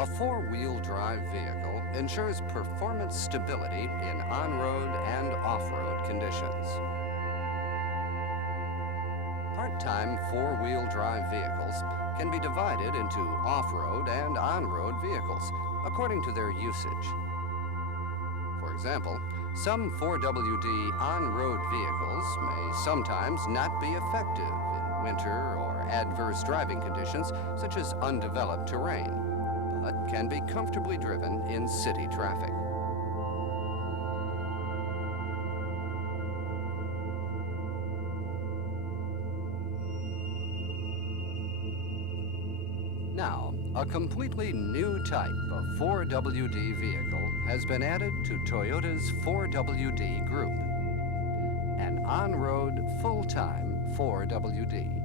A four-wheel drive vehicle ensures performance stability in on-road and off-road conditions. Part-time four-wheel drive vehicles can be divided into off-road and on-road vehicles according to their usage. For example, some 4WD on-road vehicles may sometimes not be effective in winter or adverse driving conditions such as undeveloped terrain, but can be comfortably driven in city traffic. Now, a completely new type of 4WD vehicle has been added to Toyota's 4WD group, an on-road full-time 4WD.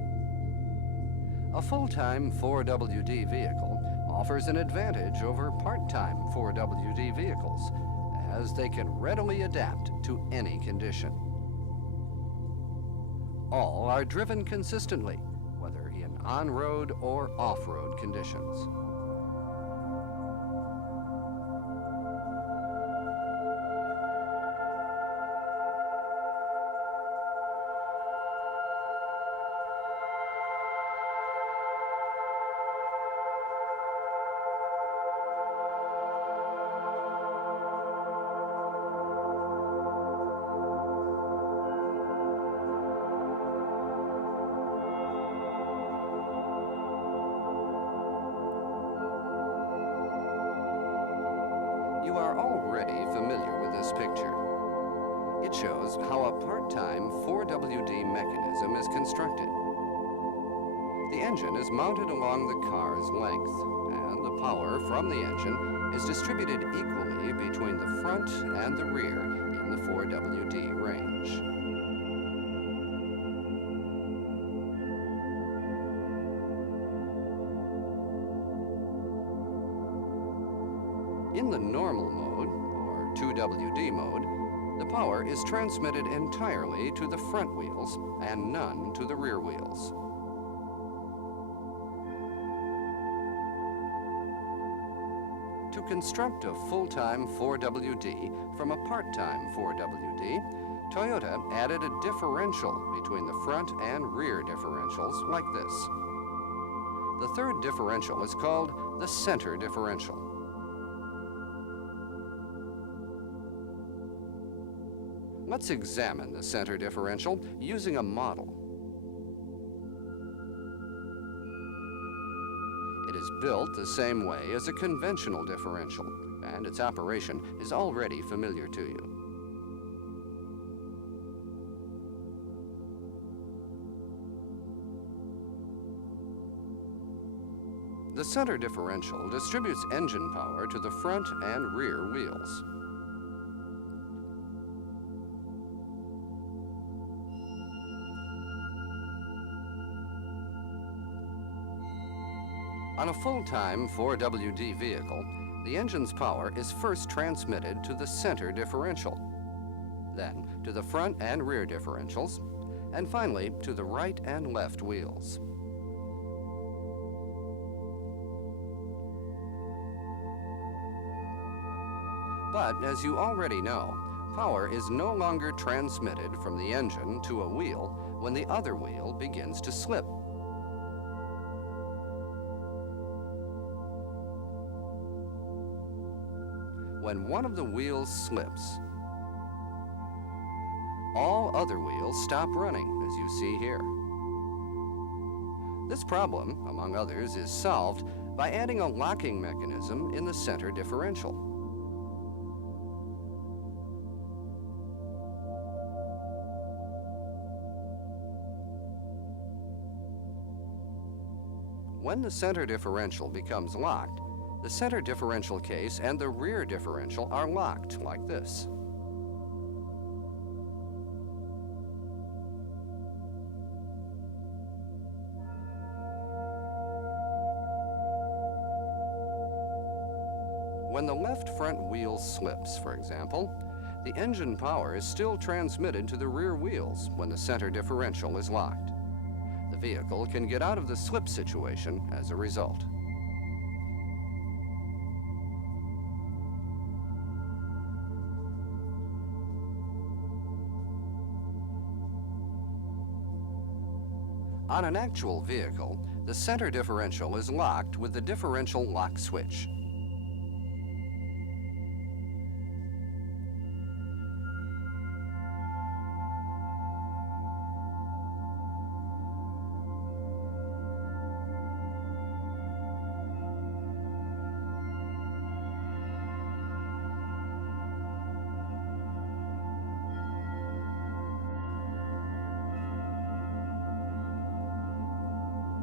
A full-time 4WD vehicle offers an advantage over part-time 4WD vehicles, as they can readily adapt to any condition. All are driven consistently, whether in on-road or off-road conditions. You are already familiar with this picture. It shows how a part-time 4WD mechanism is constructed. The engine is mounted along the car's length, and the power from the engine is distributed equally between the front and the rear in the 4WD range. In the normal mode, or 2WD mode, the power is transmitted entirely to the front wheels and none to the rear wheels. To construct a full-time 4WD from a part-time 4WD, Toyota added a differential between the front and rear differentials like this. The third differential is called the center differential. Let's examine the center differential using a model. It is built the same way as a conventional differential, and its operation is already familiar to you. The center differential distributes engine power to the front and rear wheels. On a full-time 4WD vehicle, the engine's power is first transmitted to the center differential, then to the front and rear differentials, and finally to the right and left wheels. But as you already know, power is no longer transmitted from the engine to a wheel when the other wheel begins to slip. When one of the wheels slips, all other wheels stop running, as you see here. This problem, among others, is solved by adding a locking mechanism in the center differential. When the center differential becomes locked, the center differential case and the rear differential are locked like this. When the left front wheel slips, for example, the engine power is still transmitted to the rear wheels when the center differential is locked. The vehicle can get out of the slip situation as a result. On an actual vehicle, the center differential is locked with the differential lock switch.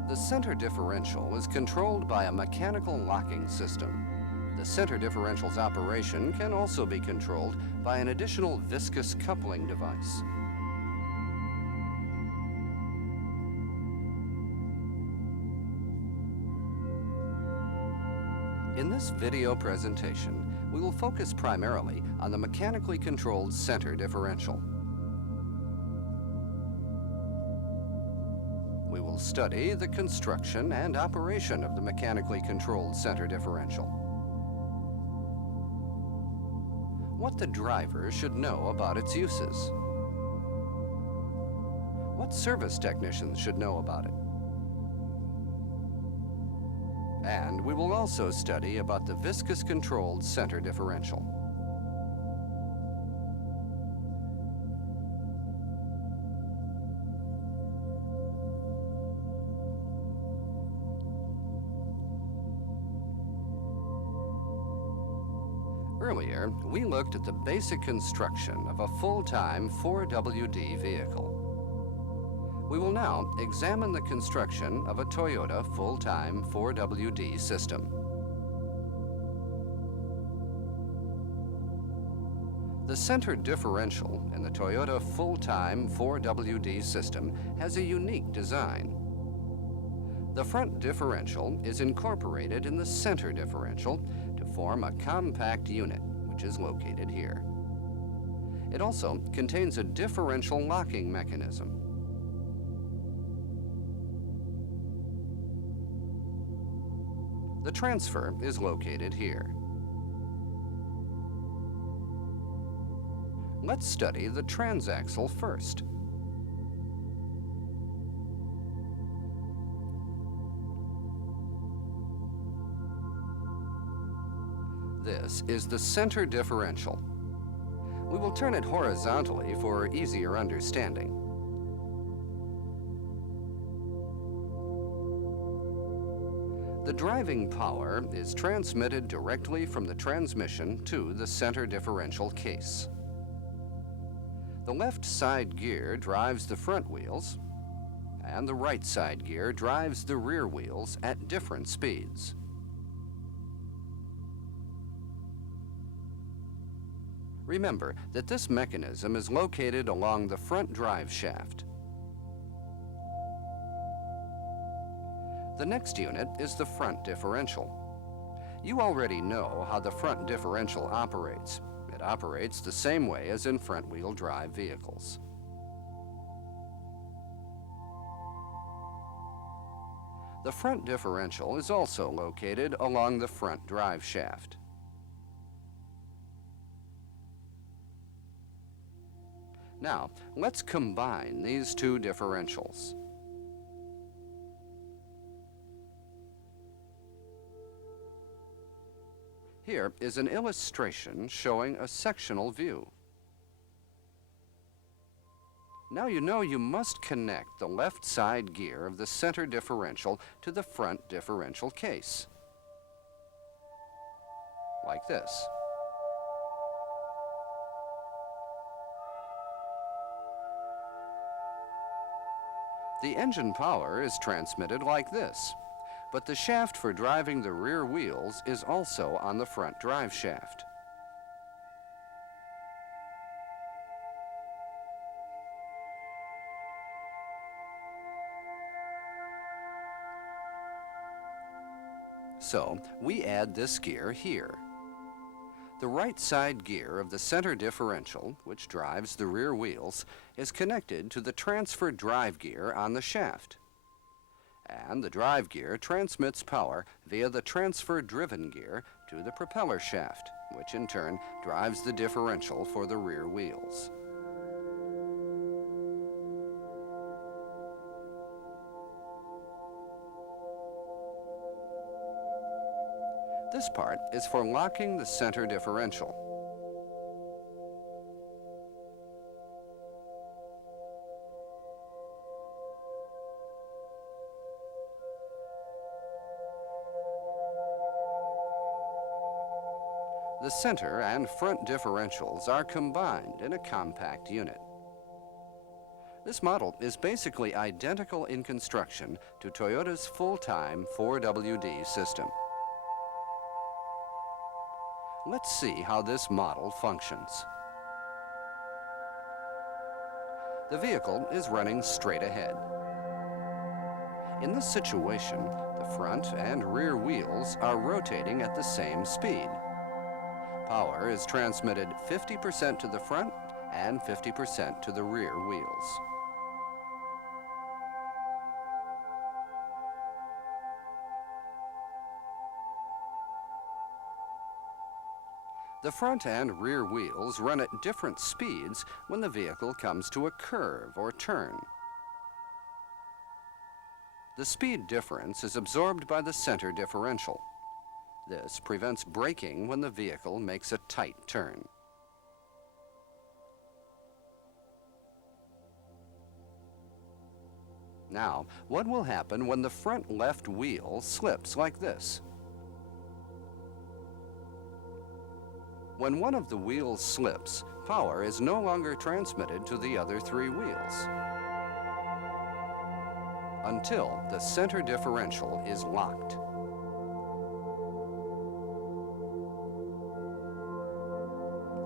The center differential is controlled by a mechanical locking system. The center differential's operation can also be controlled by an additional viscous coupling device. In this video presentation, we will focus primarily on the mechanically controlled center differential. We will study the construction and operation of the mechanically controlled center differential. What the driver should know about its uses. What service technicians should know about it. And we will also study about the viscous controlled center differential. Earlier, we looked at the basic construction of a full-time 4WD vehicle. We will now examine the construction of a Toyota full-time 4WD system. The center differential in the Toyota full-time 4WD system has a unique design. The front differential is incorporated in the center differential to form a compact unit, which is located here. It also contains a differential locking mechanism. The transfer is located here. Let's study the transaxle first. This is the center differential. We will turn it horizontally for easier understanding. The driving power is transmitted directly from the transmission to the center differential case. The left side gear drives the front wheels, and the right side gear drives the rear wheels at different speeds. Remember that this mechanism is located along the front drive shaft. The next unit is the front differential. You already know how the front differential operates. It operates the same way as in front-wheel drive vehicles. The front differential is also located along the front drive shaft. Now, let's combine these two differentials. Here is an illustration showing a sectional view. Now you know you must connect the left side gear of the center differential to the front differential case. Like this. The engine power is transmitted like this, but the shaft for driving the rear wheels is also on the front drive shaft. So, we add this gear here. The right side gear of the center differential, which drives the rear wheels, is connected to the transfer drive gear on the shaft. And the drive gear transmits power via the transfer-driven gear to the propeller shaft, which in turn drives the differential for the rear wheels. This part is for locking the center differential. The center and front differentials are combined in a compact unit. This model is basically identical in construction to Toyota's full-time 4WD system. Let's see how this model functions. The vehicle is running straight ahead. In this situation, the front and rear wheels are rotating at the same speed. Power is transmitted 50% to the front and 50% to the rear wheels. The front and rear wheels run at different speeds when the vehicle comes to a curve or turn. The speed difference is absorbed by the center differential. This prevents braking when the vehicle makes a tight turn. Now, what will happen when the front left wheel slips like this? When one of the wheels slips, power is no longer transmitted to the other three wheels until the center differential is locked.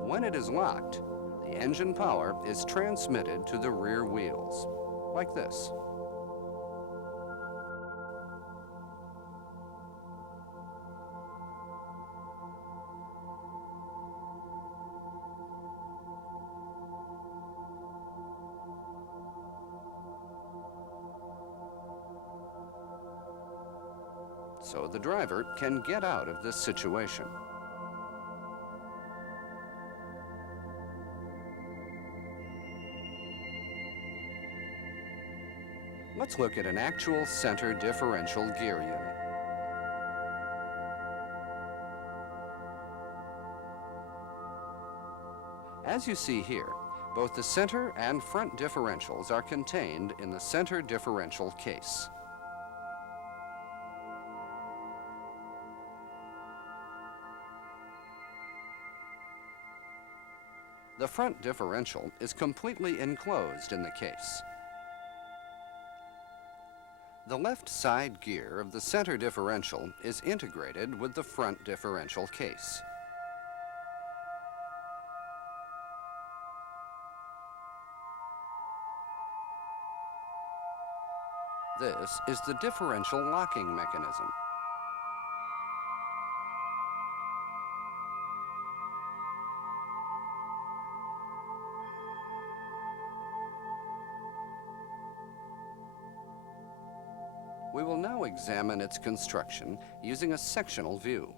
When it is locked, the engine power is transmitted to the rear wheels, like this. So the driver can get out of this situation. Let's look at an actual center differential gear unit. As you see here, both the center and front differentials are contained in the center differential case. The front differential is completely enclosed in the case. The left side gear of the center differential is integrated with the front differential case. This is the differential locking mechanism. We will now examine its construction using a sectional view.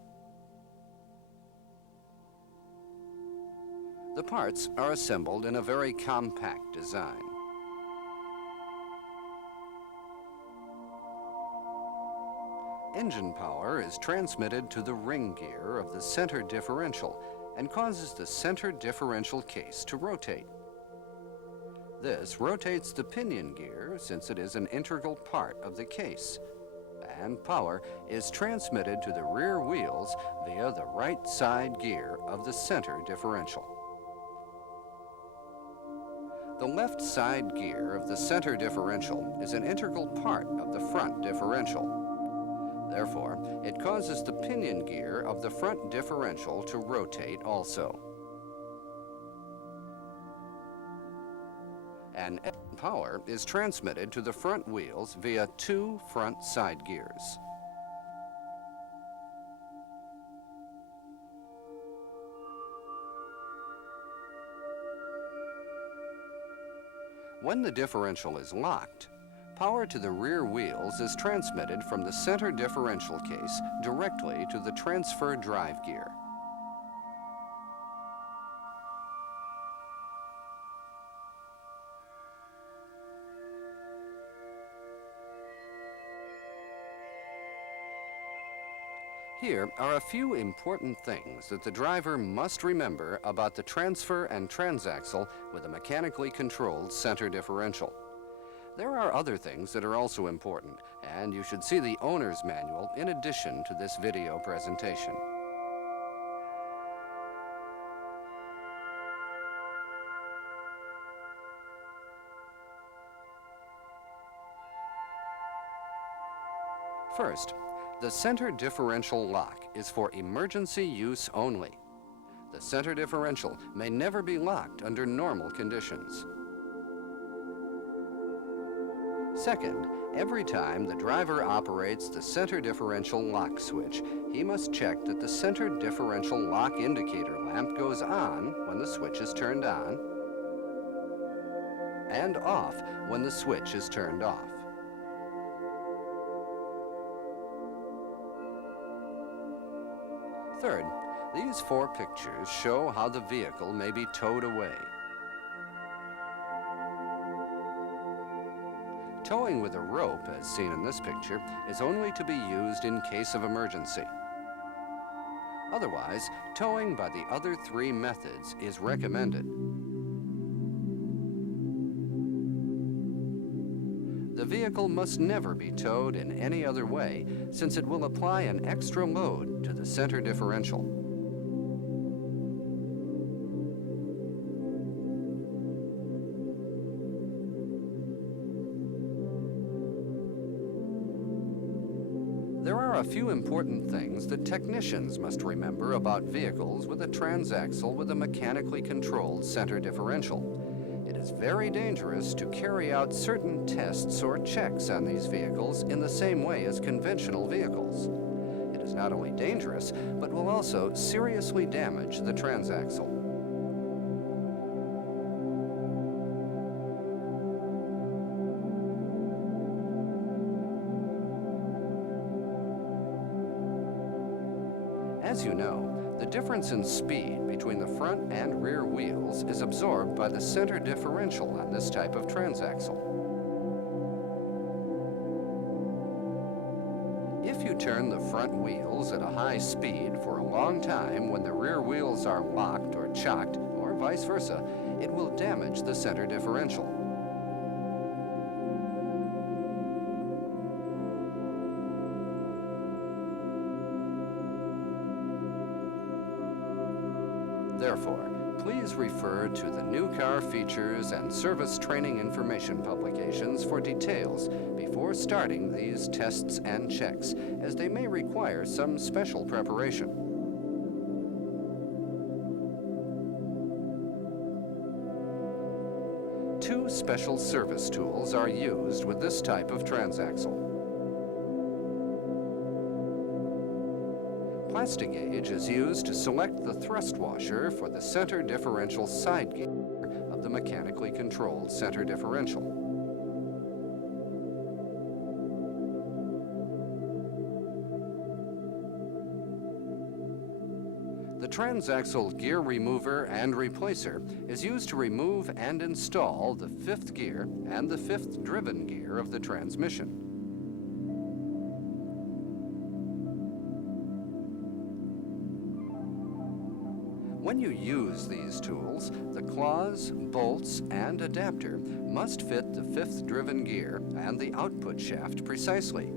The parts are assembled in a very compact design. Engine power is transmitted to the ring gear of the center differential and causes the center differential case to rotate. This rotates the pinion gear since it is an integral part of the case, and power is transmitted to the rear wheels via the right side gear of the center differential. The left side gear of the center differential is an integral part of the front differential. Therefore, it causes the pinion gear of the front differential to rotate also. And power is transmitted to the front wheels via two front side gears. When the differential is locked, power to the rear wheels is transmitted from the center differential case directly to the transfer drive gear. Here are a few important things that the driver must remember about the transfer and transaxle with a mechanically controlled center differential. There are other things that are also important, and you should see the owner's manual in addition to this video presentation. First, the center differential lock is for emergency use only. The center differential may never be locked under normal conditions. Second, every time the driver operates the center differential lock switch, he must check that the center differential lock indicator lamp goes on when the switch is turned on and off when the switch is turned off. Third, these 4 pictures show how the vehicle may be towed away. Towing with a rope, as seen in this picture, is only to be used in case of emergency. Otherwise, towing by the other 3 methods is recommended. The vehicle must never be towed in any other way, since it will apply an extra load to the center differential. There are a few important things that technicians must remember about vehicles with a transaxle with a mechanically controlled center differential. It is very dangerous to carry out certain tests or checks on these vehicles in the same way as conventional vehicles. It is not only dangerous, but will also seriously damage the transaxle. As you know, the difference in speed between the front and rear wheels is absorbed by the center differential on this type of transaxle. If you turn the front wheels at a high speed for a long time when the rear wheels are locked or chocked, or vice versa, it will damage the center differential. Therefore, please refer to the New Car Features and Service Training Information publications for details before starting these tests and checks, as they may require some special preparation. Two special service tools are used with this type of transaxle. Plastigauge is used to select the thrust washer for the center differential side gear of the mechanically controlled center differential. The transaxle gear remover and replacer is used to remove and install the 5th gear and the 5th driven gear of the transmission. When you use these tools, the claws, bolts, and adapter must fit the 5th driven gear and the output shaft precisely.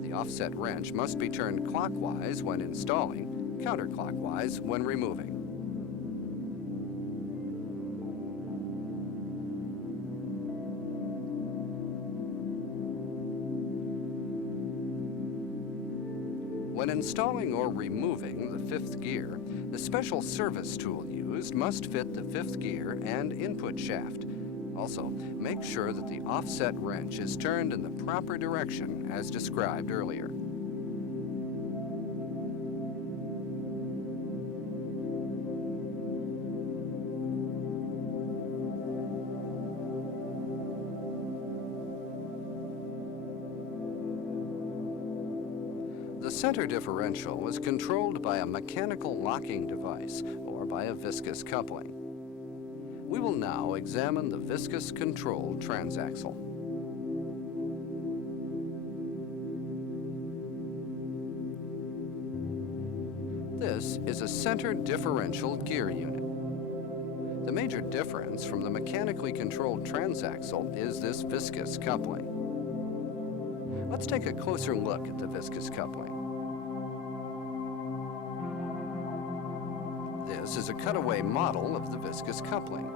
The offset wrench must be turned clockwise when installing, counterclockwise when removing. When installing or removing the 5th gear, the special service tool used must fit the 5th gear and input shaft. Also, make sure that the offset wrench is turned in the proper direction as described earlier. The center differential is controlled by a mechanical locking device or by a viscous coupling. We will now examine the viscous controlled transaxle. This is a center differential gear unit. The major difference from the mechanically controlled transaxle is this viscous coupling. Let's take a closer look at the viscous coupling. This is a cutaway model of the viscous coupling.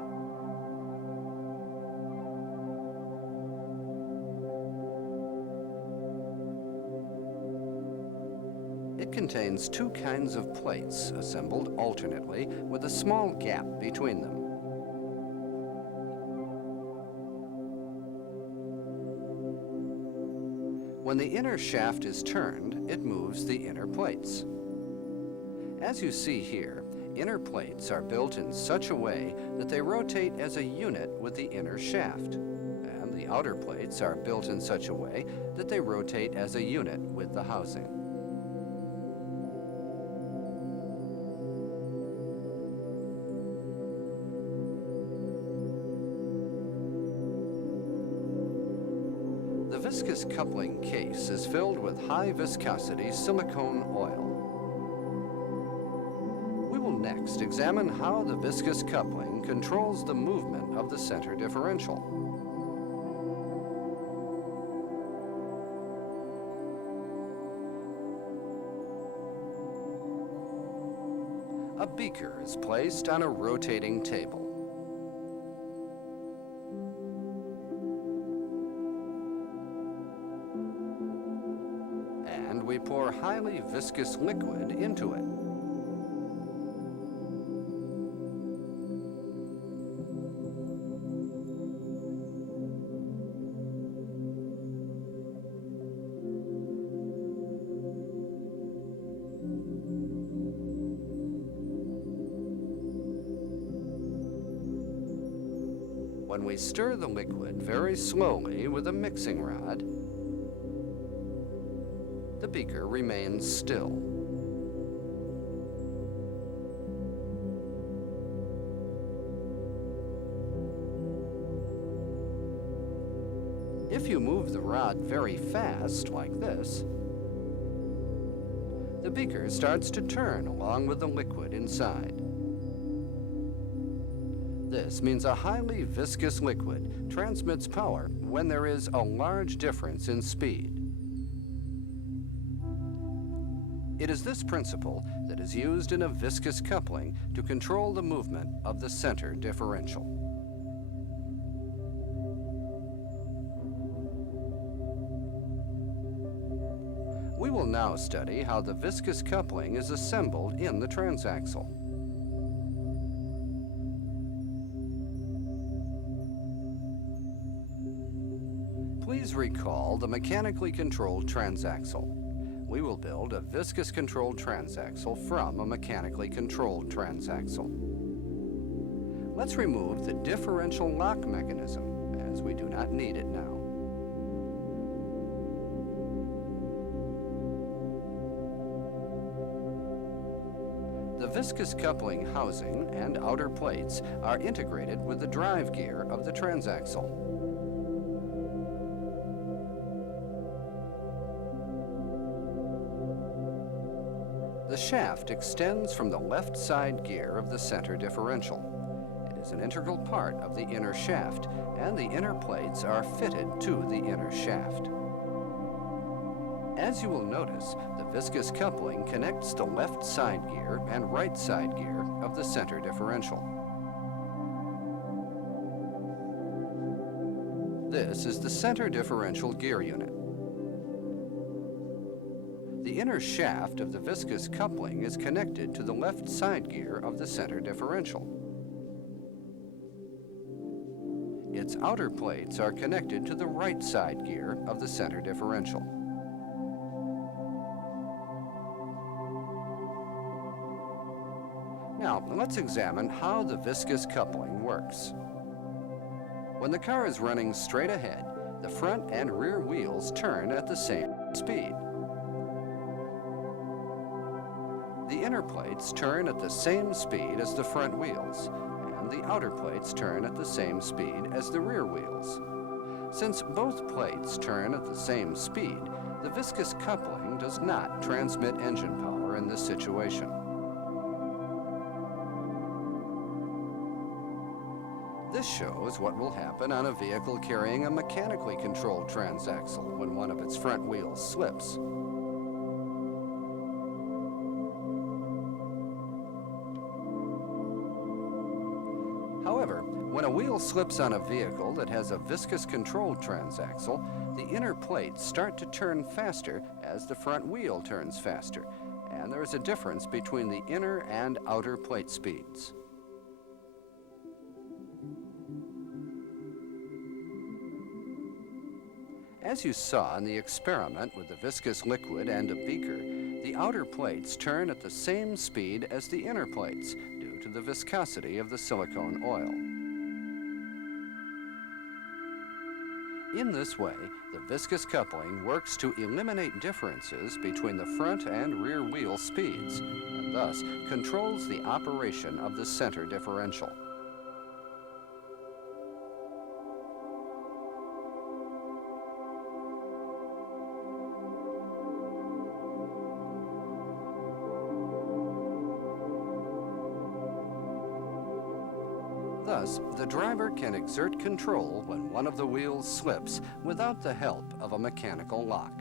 It contains two kinds of plates assembled alternately with a small gap between them. When the inner shaft is turned, it moves the inner plates. As you see here, inner plates are built in such a way that they rotate as a unit with the inner shaft, and the outer plates are built in such a way that they rotate as a unit with the housing. The viscous coupling case is filled with high viscosity silicone oil. We will next examine how the viscous coupling controls the movement of the center differential. A beaker is placed on a rotating table. And we pour highly viscous liquid into it. When we stir the liquid very slowly with a mixing rod, the beaker remains still. If you move the rod very fast, like this, the beaker starts to turn along with the liquid inside. This means a highly viscous liquid transmits power when there is a large difference in speed. It is this principle that is used in a viscous coupling to control the movement of the center differential. We will now study how the viscous coupling is assembled in the transaxle. Please recall the mechanically controlled transaxle. We will build a viscous controlled transaxle from a mechanically controlled transaxle. Let's remove the differential lock mechanism, as we do not need it now. The viscous coupling housing and outer plates are integrated with the drive gear of the transaxle. The shaft extends from the left side gear of the center differential. It is an integral part of the inner shaft, and the inner plates are fitted to the inner shaft. As you will notice, the viscous coupling connects the left side gear and right side gear of the center differential. This is the center differential gear unit. The inner shaft of the viscous coupling is connected to the left side gear of the center differential. Its outer plates are connected to the right side gear of the center differential. Now, let's examine how the viscous coupling works. When the car is running straight ahead, the front and rear wheels turn at the same speed. The inner plates turn at the same speed as the front wheels, and the outer plates turn at the same speed as the rear wheels. Since both plates turn at the same speed, the viscous coupling does not transmit engine power in this situation. This shows what will happen on a vehicle carrying a mechanically controlled transaxle when one of its front wheels slips. However, when a wheel slips on a vehicle that has a viscous controlled transaxle, the inner plates start to turn faster as the front wheel turns faster, and there is a difference between the inner and outer plate speeds. As you saw in the experiment with the viscous liquid and a beaker, the outer plates turn at the same speed as the inner plates due to the viscosity of the silicone oil. In this way, the viscous coupling works to eliminate differences between the front and rear wheel speeds, and thus controls the operation of the center differential. Thus, the driver can exert control when one of the wheels slips without the help of a mechanical lock.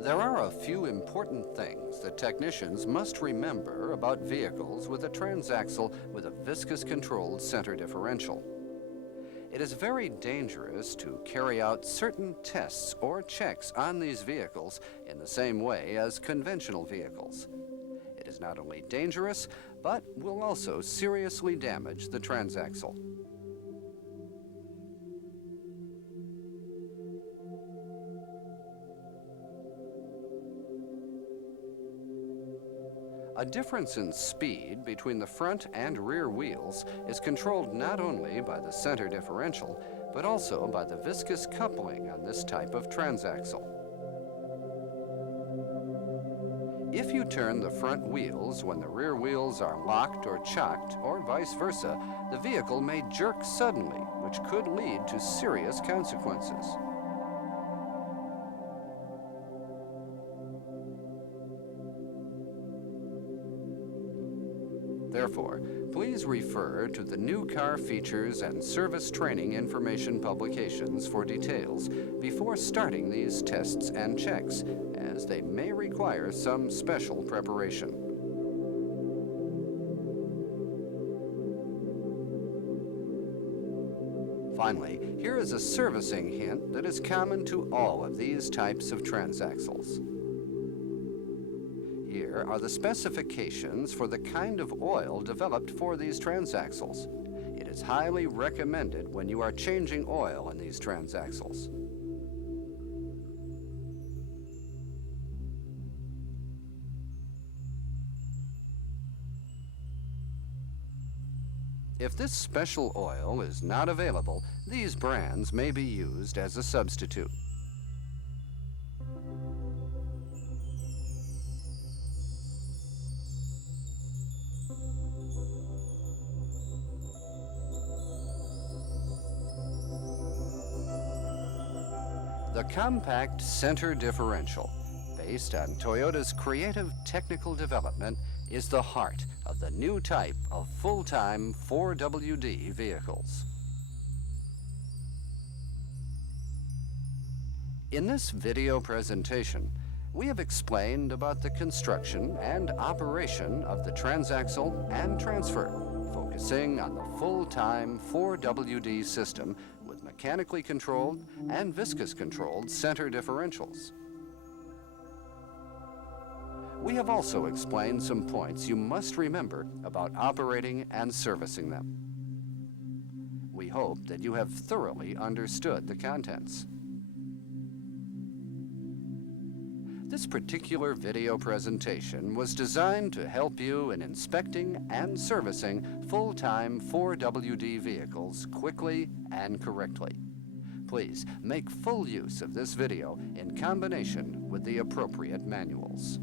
There are a few important things that technicians must remember about vehicles with a transaxle with a viscous-controlled center differential. It is very dangerous to carry out certain tests or checks on these vehicles in the same way as conventional vehicles. It is not only dangerous, but will also seriously damage the transaxle. A difference in speed between the front and rear wheels is controlled not only by the center differential, but also by the viscous coupling on this type of transaxle. If you turn the front wheels when the rear wheels are locked or chocked, or vice versa, the vehicle may jerk suddenly, which could lead to serious consequences. Therefore, please refer to the New Car Features and Service Training Information publications for details before starting these tests and checks, as they may require some special preparation. Finally, here is a servicing hint that is common to all of these types of transaxles. Here are the specifications for the kind of oil developed for these transaxles. It is highly recommended when you are changing oil in these transaxles. If this special oil is not available, these brands may be used as a substitute. The compact center differential, based on Toyota's creative technical development, is the heart of the new type of full-time 4WD vehicles. In this video presentation, we have explained about the construction and operation of the transaxle and transfer, focusing on the full-time 4WD system with mechanically controlled and viscous controlled center differentials. We have also explained some points you must remember about operating and servicing them. We hope that you have thoroughly understood the contents. This particular video presentation was designed to help you in inspecting and servicing full-time 4WD vehicles quickly and correctly. Please make full use of this video in combination with the appropriate manuals.